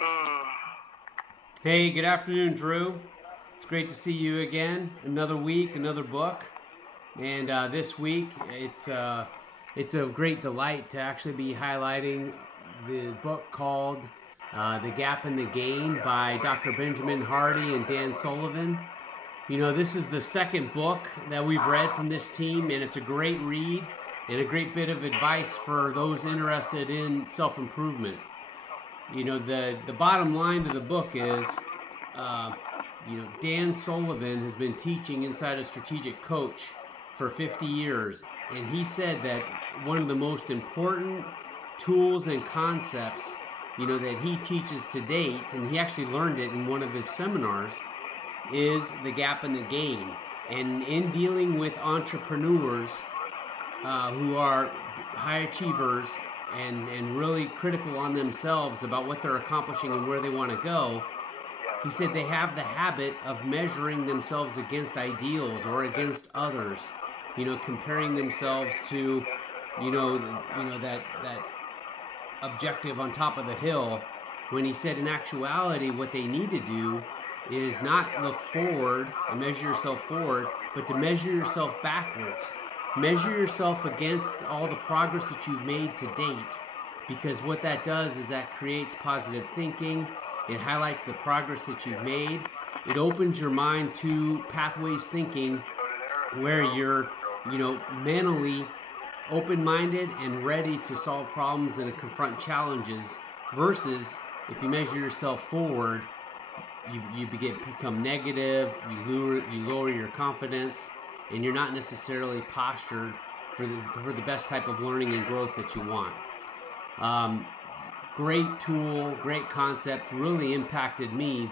Uh, Hey, good afternoon, Drew. It's great to see you again. Another week, another book, and this week it's a great delight to actually be highlighting the book called "The Gap in the Gain" by Dr. Benjamin Hardy and Dan Sullivan. You know, this is the second book that we've read from this team, and it's a great read and a great bit of advice for those interested in self improvement. You know, the bottom line to the book is, uh, Dan Sullivan has been teaching inside a strategic coach for 50 years, and he said that one of the most important tools and concepts, that he teaches to date, and he actually learned it in one of his seminars, is the gap in the gain. And in dealing with entrepreneurs who are high achievers and really critical on themselves about what they're accomplishing and where they want to go, he said they have the habit of measuring themselves against ideals or against others, comparing themselves to, that objective on top of the hill. When he said, in actuality, what they need to do is not look forward and measure yourself forward, but to measure yourself backwards. Measure yourself against all the progress that you've made to date, because what that does is that creates positive thinking. It highlights the progress that you've made. It opens your mind to pathways thinking where you're, mentally open-minded and ready to solve problems and confront challenges, versus if you measure yourself forward, you become negative, you lower your confidence, and you're not necessarily postured for the best type of learning and growth that you want. Um, Great tool, great concept, really impacted me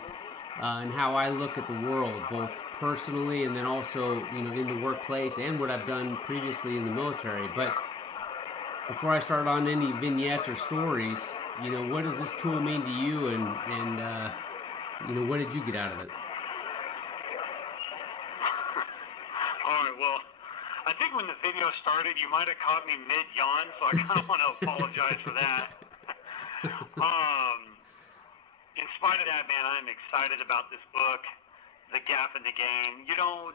and how I look at the world, both personally and then also, in the workplace and what I've done previously in the military. But before I start on any vignettes or stories, what does this tool mean to you, and what did you get out of it? all right, well, I think when the video started, you might have caught me mid yawn, so I kind of want to apologize for that. Um, in spite of that, man, I'm excited about this book, The Gap in the Game.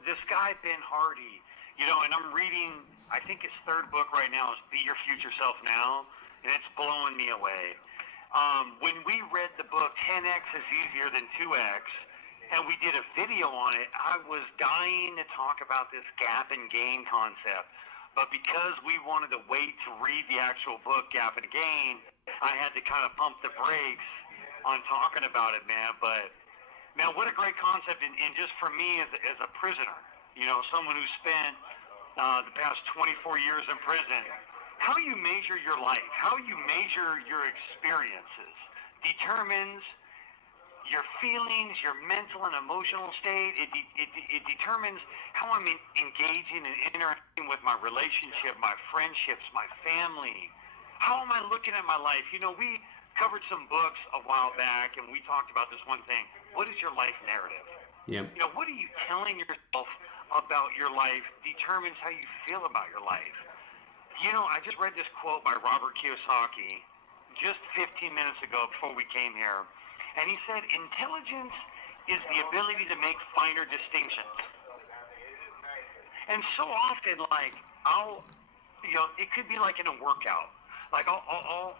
This guy, Ben Hardy, and I'm reading, I think his third book right now is Be Your Future Self Now, and it's blowing me away. When we read the book 10x is easier than 2x, and we did a video on it, I was dying to talk about this gap and gain concept. But because we wanted to wait to read the actual book, Gap and Gain, I had to kind of pump the brakes on talking about it, man. But, man, what a great concept. And just for me as a prisoner, someone who spent the past 24 years in prison, how you measure your life, how you measure your experiences determines your feelings, your mental and emotional state. It determines how I'm engaging and interacting with my relationship, my friendships, my family. How am I looking at my life? We covered some books a while back, and we talked about this one thing. What is your life narrative? Yep. What are you telling yourself about your life determines how you feel about your life. I just read this quote by Robert Kiyosaki just 15 minutes ago before we came here. And he said, intelligence is the ability to make finer distinctions. And so often, like, it could be like in a workout. Like, I'll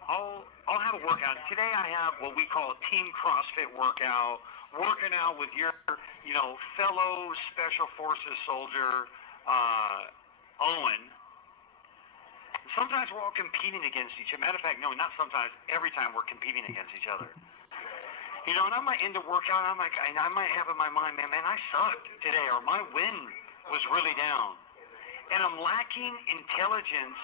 have a workout. Today I have what we call a team CrossFit workout, working out with your, fellow Special Forces soldier, Owen. Sometimes we're all competing against each other. Matter of fact, no, not sometimes. Every time we're competing against each other. And I might end a workout, and I might have in my mind, man, I sucked today, or my win was really down. And I'm lacking intelligence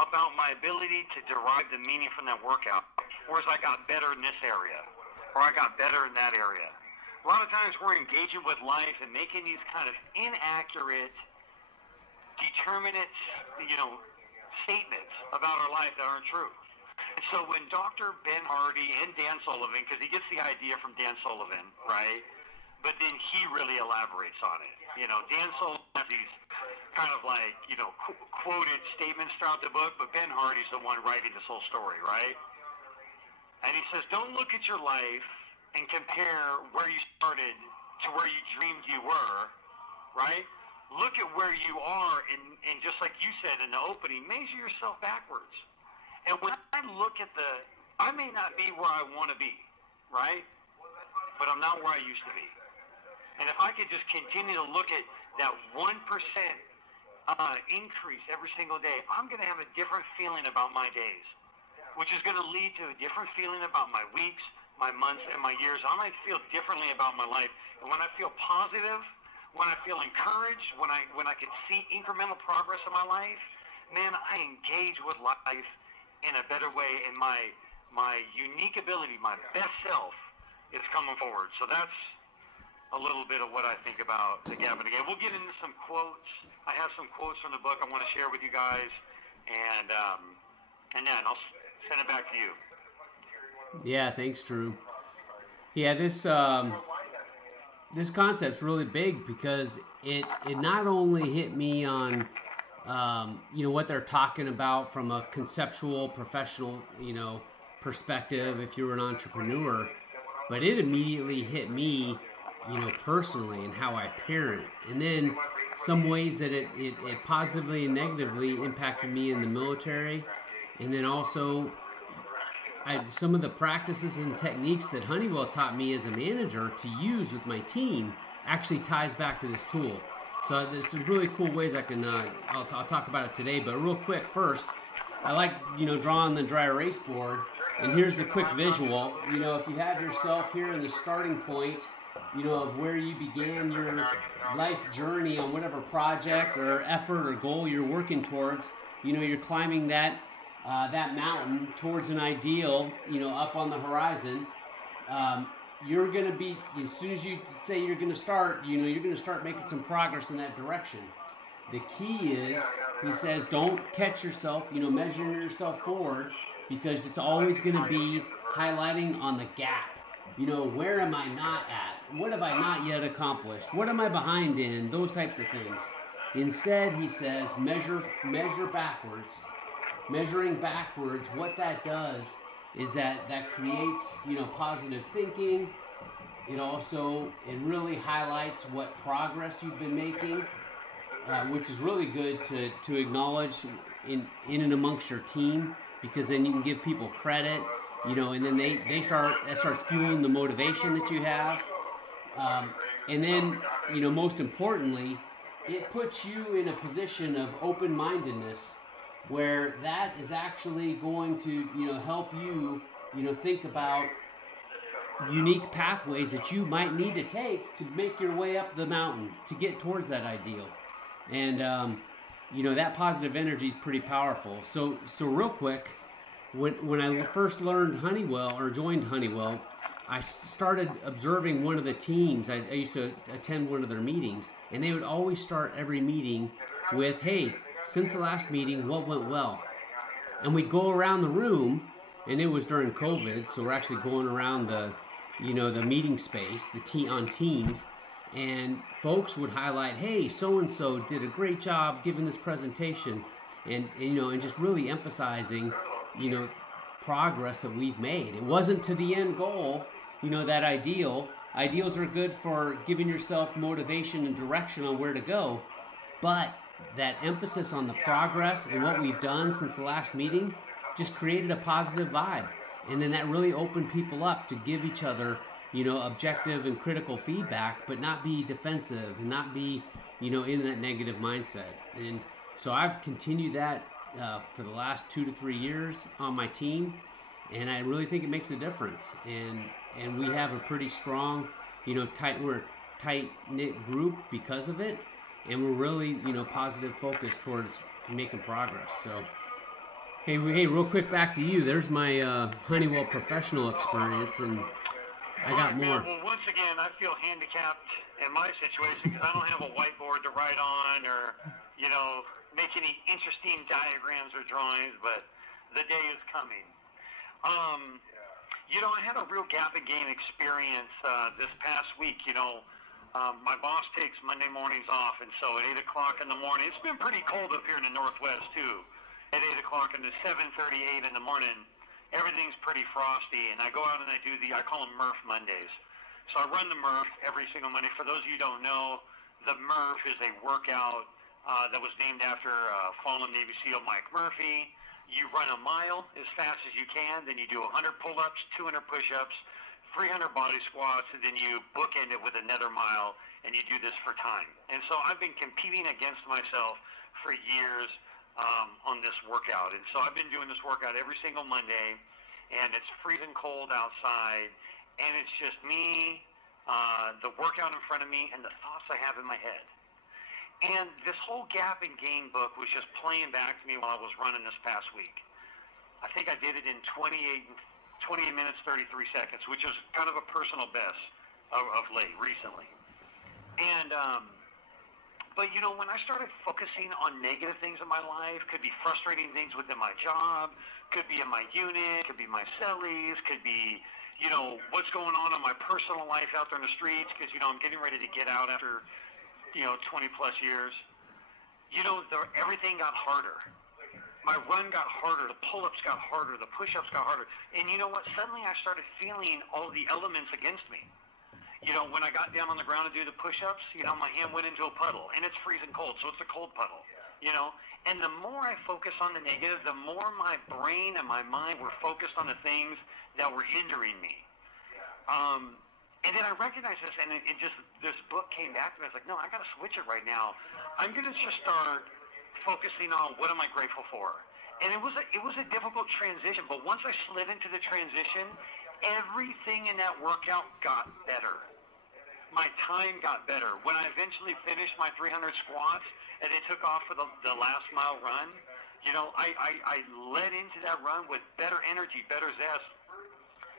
about my ability to derive the meaning from that workout. Whereas I got better in this area, or I got better in that area. A lot of times we're engaging with life and making these kind of inaccurate, determinate, statements about our life that aren't true. And so when Dr. Ben Hardy and Dan Sullivan, because he gets the idea from Dan Sullivan, right? But then he really elaborates on it. Dan Sullivan has these kind of like, quoted statements throughout the book, but Ben Hardy's the one writing this whole story, right? And he says, don't look at your life and compare where you started to where you dreamed you were, right? Look at where you are, and just like you said in the opening, measure yourself backwards. And when I look at I may not be where I want to be, right? But I'm not where I used to be. And if I could just continue to look at that 1% increase every single day, I'm going to have a different feeling about my days, which is going to lead to a different feeling about my weeks, my months, and my years. I might feel differently about my life. And when I feel positive, when I feel encouraged, when I can see incremental progress in my life, man, I engage with life in a better way, and my unique ability, my best self, is coming forward. So that's a little bit of what I think about the gap in the game. We'll get into some quotes. I have some quotes from the book I want to share with you guys, and then I'll send it back to you. Yeah, thanks, Drew. Yeah, this concept's really big because it not only hit me on what they're talking about from a conceptual, professional, perspective if you're an entrepreneur, but it immediately hit me, personally, and how I parent. And then some ways that it positively and negatively impacted me in the military. And then also some of the practices and techniques that Honeywell taught me as a manager to use with my team actually ties back to this tool. So there's some really cool ways I can, I'll talk about it today. But real quick first, I like, drawing the dry erase board. And here's the quick visual. If you have yourself here in the starting point, of where you began your life journey on whatever project or effort or goal you're working towards, you're climbing that mountain towards an ideal, up on the horizon. You're going to be, as soon as you say you're going to start, you're going to start making some progress in that direction. The key is, he says, don't catch yourself, measuring yourself forward, because it's always going to be highlighting on the gap. Where am I not at? What have I not yet accomplished? What am I behind in? Those types of things. Instead, he says, measure backwards. Measuring backwards, what that does is that creates, positive thinking. It really highlights what progress you've been making, which is really good to acknowledge in and amongst your team, because then you can give people credit, and then that starts fueling the motivation that you have. And then, most importantly, it puts you in a position of open-mindedness, where that is actually going to, help you, think about unique pathways that you might need to take to make your way up the mountain to get towards that ideal. And, that positive energy is pretty powerful. So real quick, when I first learned Honeywell or joined Honeywell, I started observing one of the teams. I used to attend one of their meetings, and they would always start every meeting with, hey, since the last meeting, what went well? And we'd go around the room, and it was during COVID, so we're actually going around the meeting space, on Teams, and folks would highlight, hey, so-and-so did a great job giving this presentation, and just really emphasizing, progress that we've made. It wasn't to the end goal, that ideal. Ideals are good for giving yourself motivation and direction on where to go, but that emphasis on the progress and what we've done since the last meeting just created a positive vibe. And then that really opened people up to give each other, objective and critical feedback, but not be defensive and not be, in that negative mindset. And so I've continued that for the last 2 to 3 years on my team, and I really think it makes a difference. And we have a pretty strong, we're a tight-knit group because of it, and we're really, positive focus towards making progress. So, hey, real quick, back to you. There's my Honeywell professional experience, and I got more. Man, well, once again, I feel handicapped in my situation because I don't have a whiteboard to write on or, make any interesting diagrams or drawings, but the day is coming. I had a real gap and gain experience this past week. My boss takes Monday mornings off, and so at 8 o'clock in the morning, it's been pretty cold up here in the Northwest, too. At 8 o'clock and 7:38 in the morning, everything's pretty frosty, and I go out and I do I call them Murph Mondays. So I run the Murph every single Monday. For those of you who don't know, the Murph is a workout that was named after fallen Navy SEAL Mike Murphy. You run a mile as fast as you can, then you do 100 pull-ups, 200 push-ups, 300 body squats, and then you bookend it with another mile, and you do this for time. And so I've been competing against myself for years on this workout. And so I've been doing this workout every single Monday, and it's freezing cold outside, and it's just me, the workout in front of me, and the thoughts I have in my head. And this whole Gap and Gain book was just playing back to me while I was running this past week. I think I did it in 28 minutes, 33 seconds, which is kind of a personal best of late, recently. And, but, you know, when I started focusing on negative things in my life, could be frustrating things within my job, could be in my unit, could be my cellies, could be, you know, what's going on in my personal life out there in the streets, because, you know, I'm getting ready to get out after, 20 plus years. Everything got harder. My run got harder, the pull-ups got harder, the push-ups got harder. And you know what? Suddenly I started feeling all the elements against me. When I got down on the ground to do the push-ups, my hand went into a puddle, and it's freezing cold, so it's a cold puddle, And the more I focus on the negative, the more my brain and my mind were focused on the things that were hindering me. And then I recognized this, and this book came back to me. I was like, no, I got to switch it right now. I'm going to just start focusing on what am I grateful for. And it was a difficult transition, but once I slid into the transition, everything in that workout got better. My time got better. When I eventually finished my 300 squats and then took off for the last mile run, I led into that run with better energy, better zest,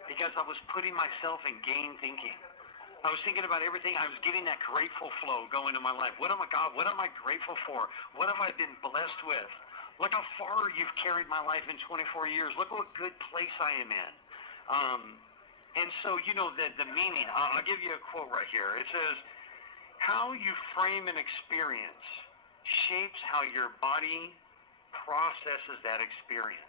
because I was putting myself in gain thinking. I was thinking about everything. I was getting that grateful flow going in my life. What am I grateful for? What have I been blessed with? Look how far you've carried my life in 24 years. Look what good place I am in. And so, the meaning, I'll give you a quote right here. It says, how you frame an experience shapes how your body processes that experience.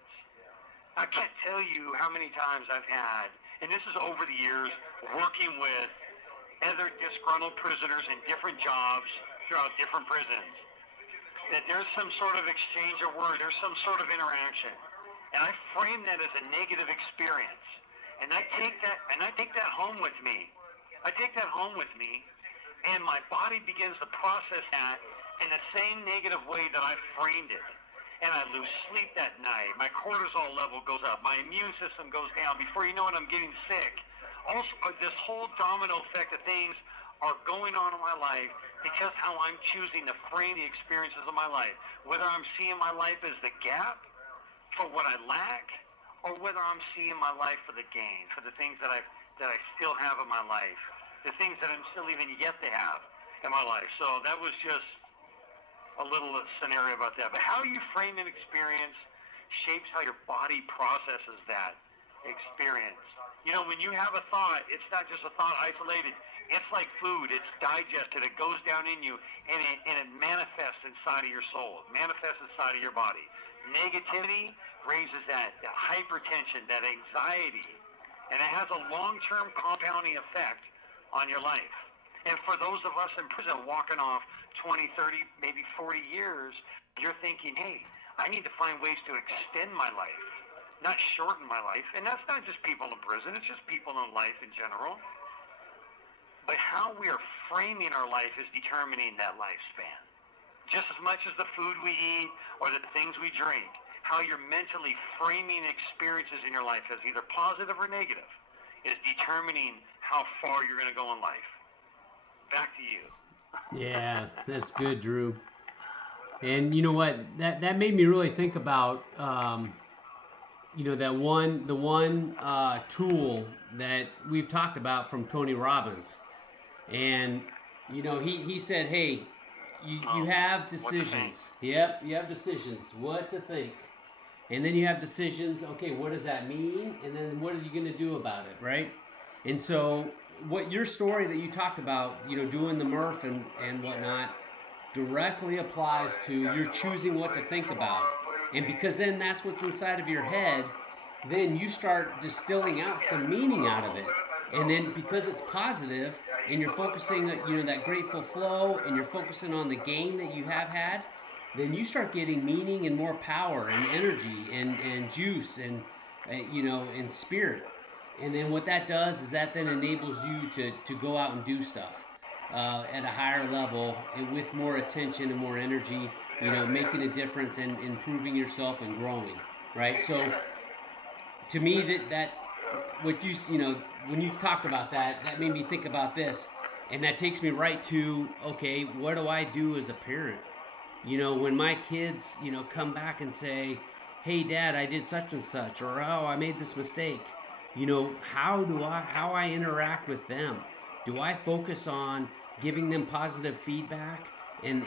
I can't tell you how many times I've had, and this is over the years, working with other disgruntled prisoners in different jobs throughout different prisons, that there's some sort of exchange of words, there's some sort of interaction. And I frame that as a negative experience. And I take that home with me. And my body begins to process that in the same negative way that I framed it. And I lose sleep that night. My cortisol level goes up. My immune system goes down. Before you know it, I'm getting sick. Also, this whole domino effect of things are going on in my life because how I'm choosing to frame the experiences of my life. Whether I'm seeing my life as the gap for what I lack, or whether I'm seeing my life for the gain, for the things that I still have in my life, the things that I'm still even yet to have in my life. So that was just a little scenario about that. But how you frame an experience shapes how your body processes that experience. When you have a thought, it's not just a thought isolated. It's like food. It's digested. It goes down in you, and it manifests inside of your soul. It manifests inside of your body. Negativity raises that hypertension, that anxiety, and it has a long-term compounding effect on your life. And for those of us in prison walking off 20, 30, maybe 40 years, you're thinking, hey, I need to find ways to extend my life, not shorten my life. And that's not just people in prison, it's just people in life in general. But how we are framing our life is determining that lifespan. Just as much as the food we eat or the things we drink, how you're mentally framing experiences in your life as either positive or negative is determining how far you're going to go in life. Back to you. Yeah, that's good, Drew. And you know what? That made me really think about, the one tool that we've talked about from Tony Robbins. And, he said, hey, you have decisions. Yep, you have decisions. What to think. And then you have decisions, okay, what does that mean? And then what are you going to do about it, right? And so what your story that you talked about, doing the Murph and whatnot, directly applies to you're choosing what to think about. And because then that's what's inside of your head, then you start distilling out some meaning out of it. And then because it's positive and you're focusing, that grateful flow, and you're focusing on the gain that you have had, then you start getting meaning and more power and energy and juice and, and spirit. And then what that does is that then enables you to go out and do stuff at a higher level and with more attention and more energy, making a difference and improving yourself and growing, right? So to me, that what when you talked about that made me think about this, and that takes me right to, okay, what do I do as a parent? When my kids, come back and say, hey dad, I did such and such, or oh, I made this mistake, how I interact with them? Do I focus on giving them positive feedback and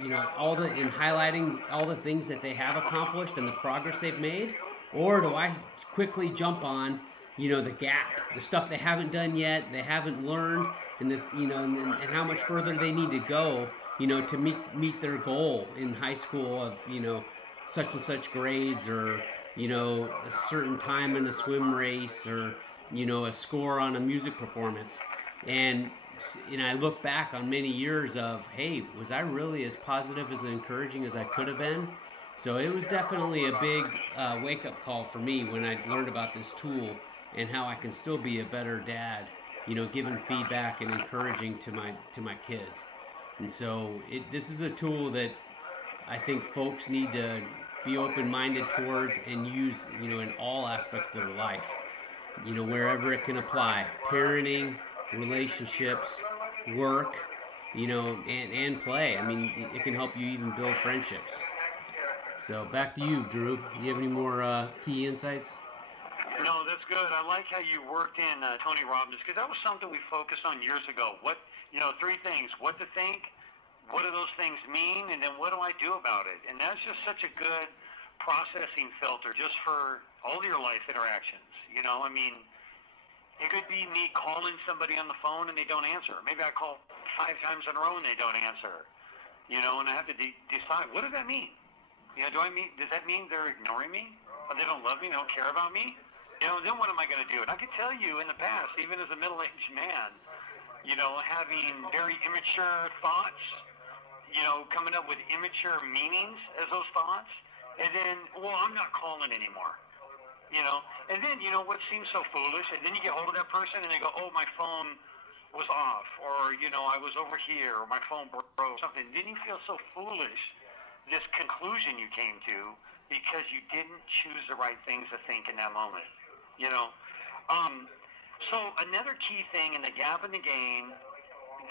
highlighting all the things that they have accomplished and the progress they've made? Or do I quickly jump on, the gap, the stuff they haven't done yet, they haven't learned, and and how much further they need to go, to meet their goal in high school of, such and such grades, or, a certain time in a swim race, or, a score on a music performance. And I look back on many years of, hey, was I really as positive, as encouraging as I could have been? So it was definitely a big wake-up call for me when I learned about this tool and how I can still be a better dad, giving feedback and encouraging to my kids. And so this is a tool that I think folks need to be open-minded towards and use, in all aspects of their life, wherever it can apply. Parenting, relationships, work, and play. I mean, it can help you even build friendships. So back to you, Drew. Do you have any more key insights? No, that's good. I like how you worked in Tony Robbins, because that was something we focused on years ago. Three things: what to think, what do those things mean, and then what do I do about it? And that's just such a good processing filter just for all your life interactions. It could be me calling somebody on the phone and they don't answer. Maybe I call 5 times in a row and they don't answer. And I have to decide, what does that mean? Does that mean they're ignoring me? Or they don't love me, they don't care about me? Then what am I going to do? And I could tell you in the past, even as a middle-aged man, having very immature thoughts, coming up with immature meanings as those thoughts, and then, I'm not calling anymore. And then, what seems so foolish, and then you get hold of that person and they go, oh, my phone was off, or, I was over here, or my phone broke, something. Then you feel so foolish, this conclusion you came to, because you didn't choose the right things to think in that moment. So another key thing in the gap in the game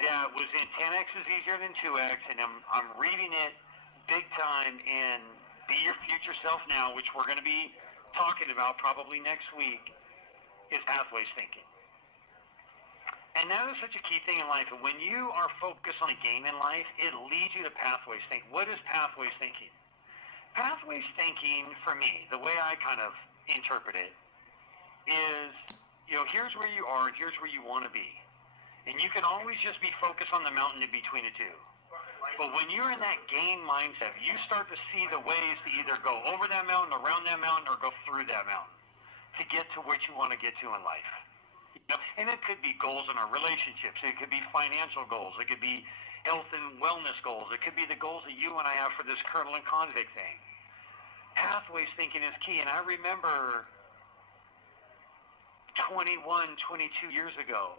that was in 10X is easier than 2X, and I'm reading it big time in Be Your Future Self Now, which we're going to be talking about probably next week, is pathways thinking. And that is such a key thing in life. And when you are focused on a gain in life, it leads you to pathways thinking. What is pathways thinking? Pathways thinking, for me, the way I kind of interpret it, is, here's where you are and here's where you want to be. And you can always just be focused on the mountain in between the two. But when you're in that gain mindset, you start to see the ways to either go over that mountain, around that mountain, or go through that mountain to get to what you want to get to in life. And it could be goals in our relationships. It could be financial goals. It could be health and wellness goals. It could be the goals that you and I have for this kernel and convict thing. Pathways thinking is key. And I remember 21, 22 years ago,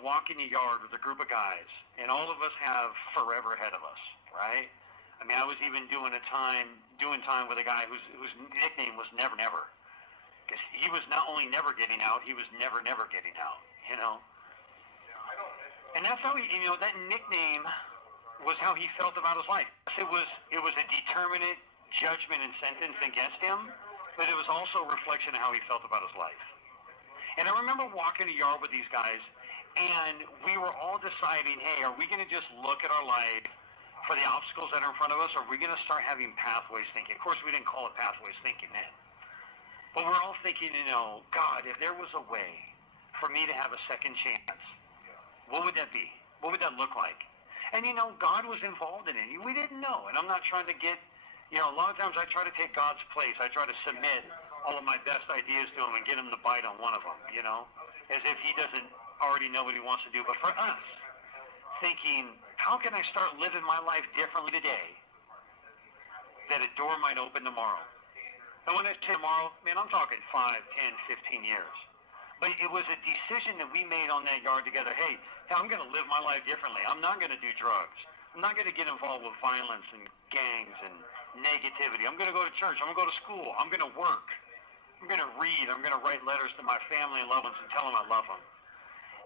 walking the yard with a group of guys, and all of us have forever ahead of us, right? I mean, I was even doing time with a guy whose nickname was Never Never, because he was not only never getting out, he was never getting out, And that's how that nickname was how he felt about his life. It was a determinate judgment and sentence against him, but it was also a reflection of how he felt about his life. And I remember walking the yard with these guys, and we were all deciding, hey, are we going to just look at our life for the obstacles that are in front of us, or are we going to start having pathways thinking? Of course, we didn't call it pathways thinking then. But we're all thinking, God, if there was a way for me to have a second chance, what would that be? What would that look like? And, God was involved in it. We didn't know. And I'm not trying to get, a lot of times I try to take God's place. I try to submit all of my best ideas to him and get him to bite on one of them, you know, as if he doesn't already know what he wants to do. But for us, thinking, how can I start living my life differently today that a door might open tomorrow? And when I say tomorrow, man, I'm talking 5, 10, 15 years. But it was a decision that we made on that yard together. Hey, I'm going to live my life differently. I'm not going to do drugs. I'm not going to get involved with violence and gangs and negativity. I'm going to go to church. I'm going to go to school. I'm going to work. I'm going to read. I'm going to write letters to my family and loved ones and tell them I love them.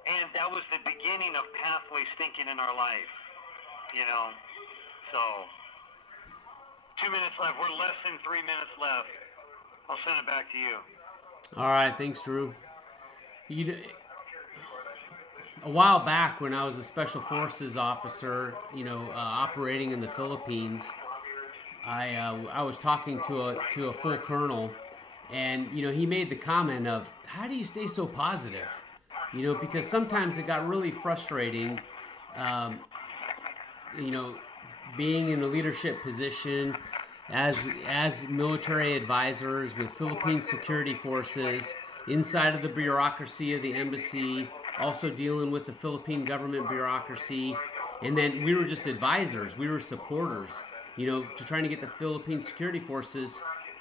And that was the beginning of pathways thinking in our life, you know. So, 2 minutes left. We're less than 3 minutes left. I'll send it back to you. All right, thanks, Drew. A while back, when I was a Special Forces officer, you know, operating in the Philippines, I was talking to a full colonel, and you know, he made the comment of, "How do you stay so positive?" You know, because sometimes it got really frustrating, you know, being in a leadership position as military advisors with Philippine security forces, inside of the bureaucracy of the embassy, also dealing with the Philippine government bureaucracy, and then we were just advisors, we were supporters, you know, to trying to get the Philippine security forces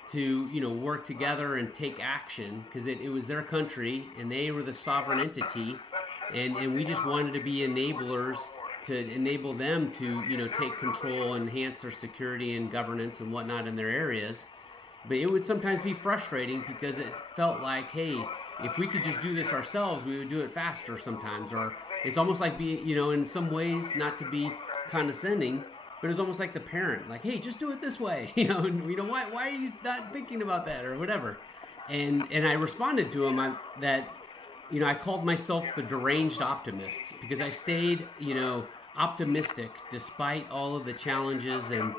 to, you know, work together and take action, because it was their country and they were the sovereign entity, and we just wanted to be enablers to enable them to, you know, take control and enhance their security and governance and whatnot in their areas. But it would sometimes be frustrating because it felt like, hey, if we could just do this ourselves, we would do it faster sometimes. Or it's almost like you know, in some ways, not to be condescending, but it's almost like the parent, like, hey, just do it this way, you know, and, you know, why are you not thinking about that or whatever? And I responded to him that, you know, I called myself the deranged optimist because I stayed, you know, optimistic despite all of the challenges and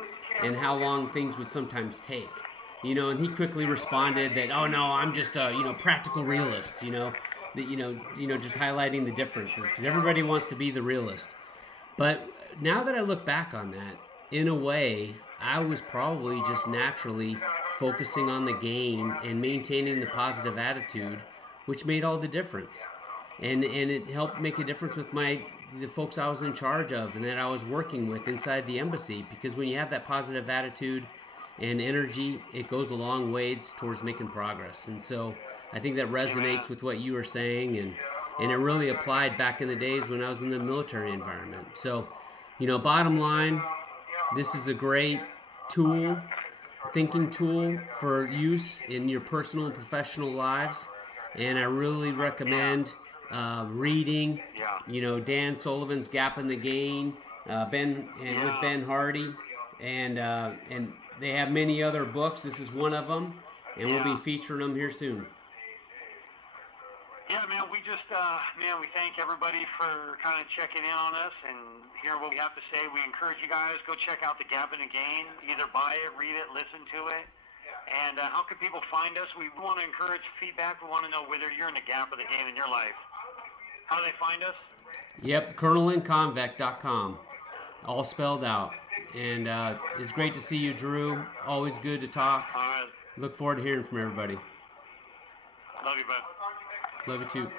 how long things would sometimes take. You know, and he quickly responded that, oh no, I'm just a, you know, practical realist, you know, that, you know, just highlighting the differences because everybody wants to be the realist. But now that I look back on that, in a way, I was probably just naturally focusing on the game and maintaining the positive attitude, which made all the difference. And it helped make a difference with the folks I was in charge of and that I was working with inside the embassy, because when you have that positive attitude and energy, it goes a long ways towards making progress. And so I think that resonates with what you were saying, and it really applied back in the days when I was in the military environment. So, you know, bottom line, this is a great tool, thinking tool for use in your personal and professional lives, and I really recommend reading, you know, Dan Sullivan's Gap in the Gain, with Ben Hardy, and they have many other books. This is one of them, and we'll be featuring them here soon. Yeah, man, we just, we thank everybody for kind of checking in on us and hear what we have to say. We encourage you guys, go check out The Gap in the Gain. Either buy it, read it, listen to it. And how can people find us? We want to encourage feedback. We want to know whether you're in the gap of the game in your life. How do they find us? Yep, colonelandconvict.com, all spelled out. And it's great to see you, Drew. Always good to talk. All right. Look forward to hearing from everybody. Love you, bud. Love you too.